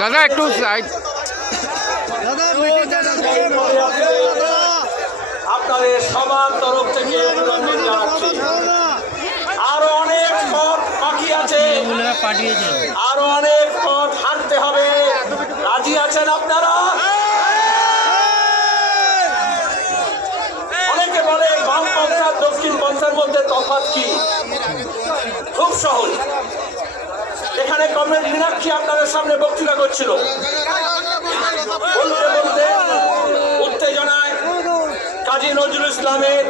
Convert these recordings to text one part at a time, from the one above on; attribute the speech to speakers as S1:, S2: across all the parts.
S1: দাদা একটু সাইড
S2: আপনাদের সবার তরফ থেকে অভিনন্দন জানাচ্ছি। আরও অনেক পথ বাকি আছে। আরও অনেক পথ হাঁটতে হবে। রাজি আছেন আপনারা অনেকে বলে বাম পন্থা পন্থার মধ্যে তফাৎ কি? খুব সহজ। এখানে কমরেড মীনাক্ষী আপনাদের সামনে বক্তৃতা করছিল। বলতে বলতে উত্তেজনায় কাজী নজরুল ইসলামের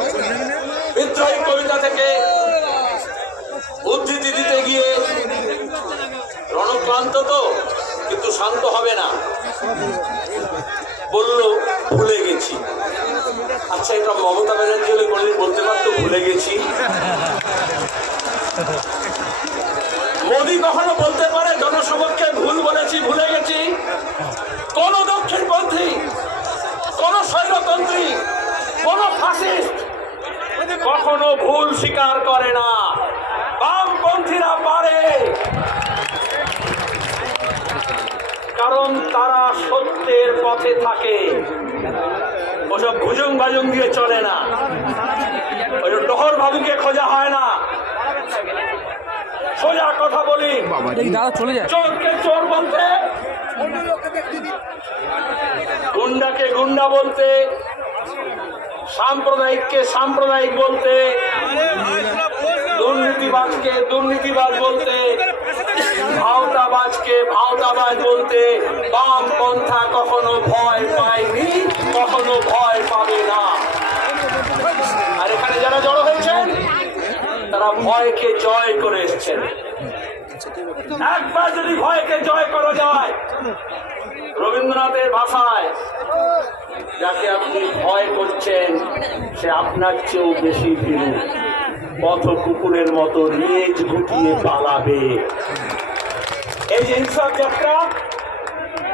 S2: বিদ্রোহী কবিতা থেকে উদ্ধৃতি দিতে গিয়ে রণক্লান্ত তো, কিন্তু শান্ত হবে না। বলল, ভুলে গেছি। আচ্ছা এটা মমতা ব্যানার্জি হলে কোনোদিন বলতে পারতো, ভুলে গেছি। মোদী কখনো বলতে পারে, জনসমক্ষে ভুল বলেছি, ভুলে গেছি। কোন দক্ষিণপন্থী কোন স্বৈরতন্ত্রী, কোন ফাসিস্ট কখনো ভুল স্বীকার করে না। বামপন্থীরা পারে। কারণ তারা সত্যের পথে থাকে। ওসব ভুজুং বাজুং দিয়ে চলে না। ওই ডহর বাবুকে খোঁজা হয় না। সোজা কথা বলি।
S1: চলে যায়।
S2: চোরকে চোর বলতে গুন্ডাকে গুন্ডা বলতে সাম্প্রদায়িককে সাম্প্রদায়িক বলতে দুর্নীতিবাজকে দুর্নীতিবাজ বলতে ভাওতাবাজকে ভাওতাবাজ বলতে বাম পন্থা কখনো ভয় পায়নি, কখনো ভয় পাবে না। আর এখানে যারা জড়ো হয়েছেন, তারা ভয়কে জয় করে এসছেন। একবার যদি ভয়কে জয় করা যায়, রবীন্দ্রনাথের ভাষায় যাকে আপনি ভয় করছেন, সে আপনার চেয়েও বেশি ভীরু পথ কুকুরের মতো লেজ গুটিয়ে পালাবে। এই যে ইনসাফ যাত্রা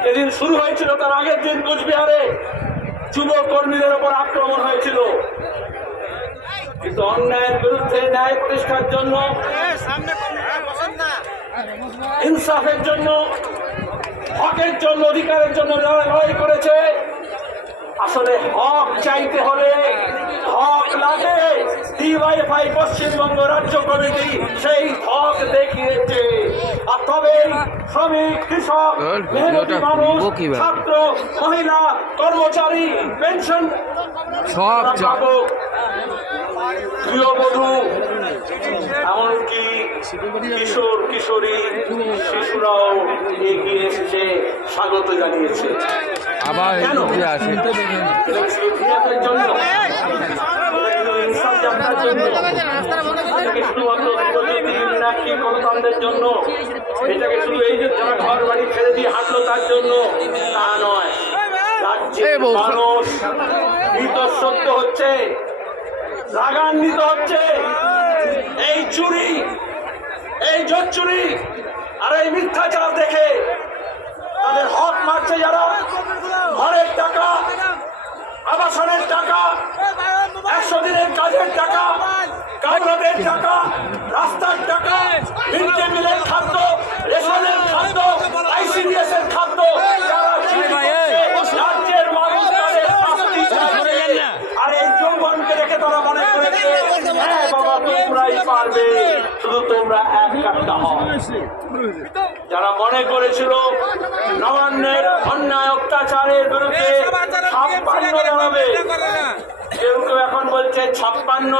S2: যেদিন শুরু হয়েছিল, তার আগের দিন কোচবিহারে যুব কর্মীদের ওপর আক্রমণ হয়েছিল। কিন্তু অন্যায়ের বিরুদ্ধে ন্যায় প্রতিষ্ঠার জন্য, ইনসাফের জন্য, হকের জন্য, অধিকারের জন্য যারা লড়াই করেছে, আসলে হক চাইতে হলে হক লাগে। ডিওয়াইফাই পশ্চিমবঙ্গ রাজ্য কমিটি সেই হক দেখিয়েছে। আর তবে শ্রমিক কৃষক মেহনতি মানুষ ছাত্র মহিলা কর্মচারী পেনশন
S1: সব
S2: গৃহবধূ এমনকি কিশোর কিশোরী শিশুরাও এগিয়ে এসেছে স্বাগত জানিয়েছে।
S1: আবার
S2: গণতন্ত্রের জন্য। এটাকে শুধু এই যে যারা ঘর বাড়ি ছেড়ে দিয়ে হাঁটলো তার জন্য তা নয়। মানুষ বিতঃসত্য হচ্ছে। রাগান্বিত হচ্ছে। এই চুরি এই জোর চুরি আর এই মিথ্যাচার দেখে শুধু তোমরা এক কাটটা হও। যারা মনে করেছিল নবান্নের অন্যায় অত্যাচারের বিরুদ্ধে ছাপ্পান্ন দাঁড়াবে কেউ কেউ এখন বলছে ছাপ্পান্ন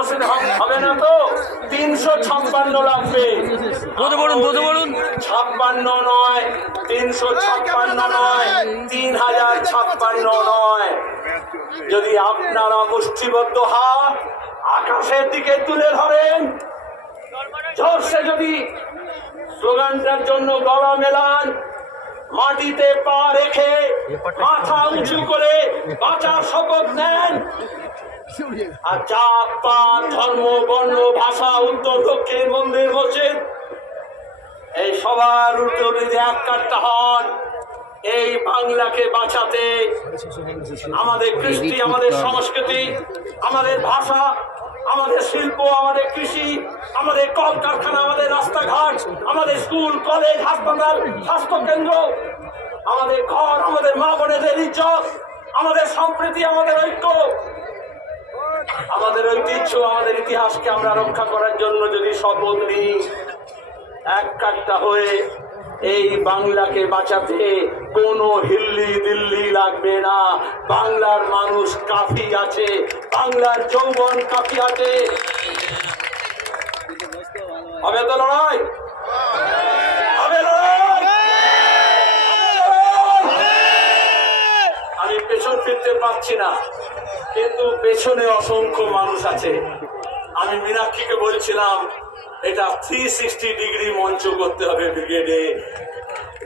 S2: হবে না তো? তিনশো ছাপ্পান্ন লাগবে। ছাপ্পান্ন নয় তিনশো ছাপ্পান্ন নয় তিন হাজার ছাপ্পান্ন নয়। যদি আপনারা মুষ্টিবদ্ধ হাত আকাশের দিকে তুলে ধরেন জোরসে যদি স্লোগানটার জন্য গলা মেলান, মাটিতে পা রেখে মাথা উঁচু করে বাঁচার শপথ নেন। আর জাত পাত ধর্ম, বর্ণ, ভাষা, উত্তর, দক্ষিণ, মন্দির, মসজিদ, এই সবার উত্তর এক কাটতে হন এই বাংলাকে বাঁচাতে আমাদের কৃষ্টি, আমাদের সংস্কৃতি, আমাদের ভাষা আমাদের শিল্প, আমাদের কৃষি, আমাদের কলকারখানা, আমাদের রাস্তাঘাট, আমাদের স্কুল, কলেজ, হাসপাতাল স্বাস্থ্য কেন্দ্র আমাদের ঘর, আমাদের মা বোনেদের ইজ্জত, আমাদের সম্প্রীতি, আমাদের ঐক্য। আমাদের ঐতিহ্য, আমাদের ইতিহাসকে আমরা রক্ষা করার জন্য যদি শপথ নিই, এক কাট্টা হয়ে এই বাংলাকে বাঁচাতে কোনো হিল্লি দিল্লি লাগবে না। বাংলার মানুষ কাফি আছে, বাংলার যৌবন কাফি আছে। হবে তো লড়াই? হবে আমি পেছন ফিরতে পারছি না, কিন্তু পেছনে অসংখ্য মানুষ আছে। আমি মীনাক্ষীকে বলছিলাম এটা থ্রি সিক্সটি ডিগ্রি মঞ্চ করতে হবে ব্রিগেডে।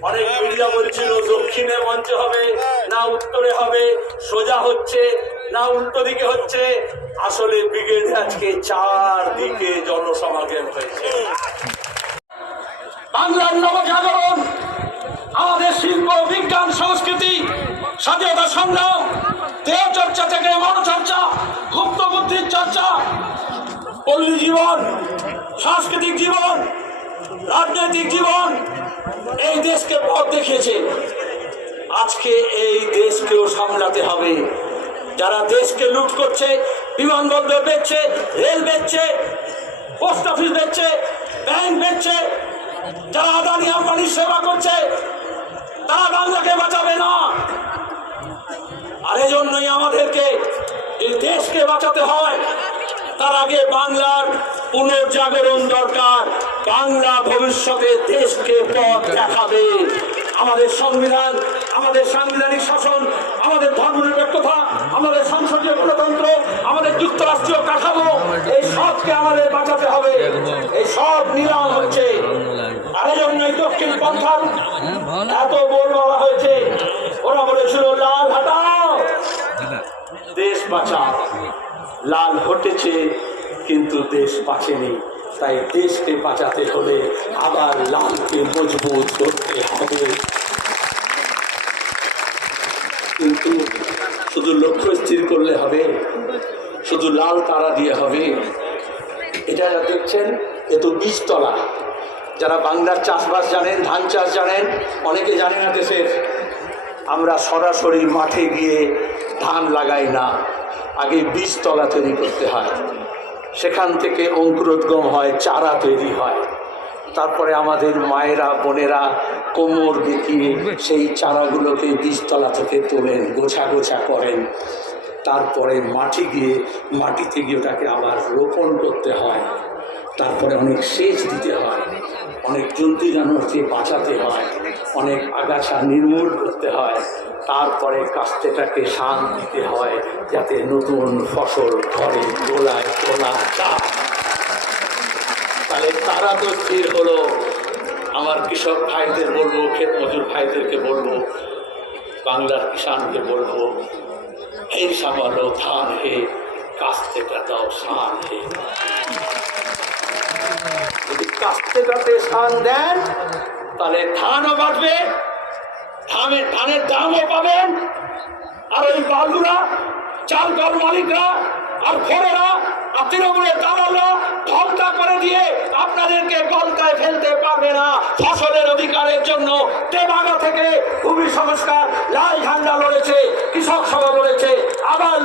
S2: অনেক মিডিয়া বলছিল দক্ষিণে মঞ্চ হবে না উত্তরে হবে সোজা হচ্ছে না উল্টো দিকে হচ্ছে। আসলে ব্রিগেডে আজকে চার দিকে জনসমাগম হয়েছে। বাংলার নবজাগরণ আমাদের শিল্প বিজ্ঞান সংস্কৃতি স্বাধীনতা সংগ্রাম দেহ চর্চা থেকে মনচর্চা গুপ্ত বুদ্ধির চর্চা পল্লী জীবন, সাংস্কৃতিক জীবন, রাজনৈতিক জীবন, এই দেশকে পথ দেখিয়েছে। আজকে এই দেশকেও সামলাতে হবে। যারা দেশকে লুট করছে, বিমানবন্দর বেচছে, রেল বেচছে, পোস্ট অফিস বেচছে, ব্যাংক বেচছে, যারা আদানি আম্বানির সেবা করছে, তারা বাংলাকে বাঁচাবে না। আর এজন্যই আমাদেরকে এই দেশকে বাঁচাতে হয়। তার আগে বাংলার পুনর্জাগরণ দরকার। বাংলা ভবিষ্যতে দেশকে পথ দেখাবে। আমাদের সংবিধান, আমাদের সাংবিধানিক শাসন, আমাদের ধর্মনিরপেক্ষতা, আমাদের সংসদীয় গণতন্ত্র, আমাদের যুক্তরাষ্ট্রীয় কাঠামো, এই সবকে আমাদের বাঁচাতে হবে। এই সব নিলাম হচ্ছে। আর এই জন্যই দক্ষিণ পন্থার এত বোল বলা হয়েছে। ওরা বলেছিল, লাল হাটাও। দেশ বাঁচাও। লাল হটেছে কিন্তু দেশ বাঁচেনি। তাই দেশকে বাঁচাতে হলে আবার লালকে মজবুত করতে হবে। কিন্তু শুধু লক্ষ্য স্থির করলে হবে, শুধু লাল তারা দিয়ে হবে। এটা দেখছেন, এ তো বীজতলা। যারা বাংলার চাষবাস জানেন, ধান চাষ জানেন, অনেকে জানে না দেশের। আমরা সরাসরি মাঠে গিয়ে ধান লাগাই না। আগে বীজতলা তৈরি করতে হয়। সেখান থেকে অঙ্কুরোদ্গম হয়, চারা তৈরি হয়। তারপরে আমাদের মায়েরা, বোনেরা কোমর দেখিয়ে সেই চারাগুলোকে বীজতলা থেকে তোলেন, গোছা গোছা করেন। তারপরে মাটি গিয়ে মাটিতে গিয়ে ওটাকে আবার রোপণ করতে হয়। তারপরে অনেক সেচ দিতে হয়। অনেক জন্তু জানোয়ারকে বাঁচাতে হয়, অনেক আগাছা নির্মূল করতে হয়, তারপরে কাস্তেটাকে সান দিতে হয় যাতে নতুন ফসল ঘরে গোলায় তোলা যায়। তাহলে তারা তো স্থির হলো। আমার কৃষক ভাইদের বলব, ক্ষেত মজুর ভাইদেরকে বলব, বাংলার কিষানকে বলব, এই সামান্য ধান হে কাস্তে কাটাও সান যদি কাস্তে কাটে সান দেন তাহলে ধানও বাড়বে ধানের ধানের দামও পাবেন আর ওই বালুরা চাল কল মালিকরা আর ঘরেরা আর তৃণমূলের দালালরা ধমকা করে দিয়ে আপনাদেরকে গলকায় ফেলতে পারবে না ফসলের অধিকারের জন্য তেবাগা থেকে ভূমি সংস্কার লাল ঝান্ডা লড়েছে, কৃষক সভা লড়েছে, আবার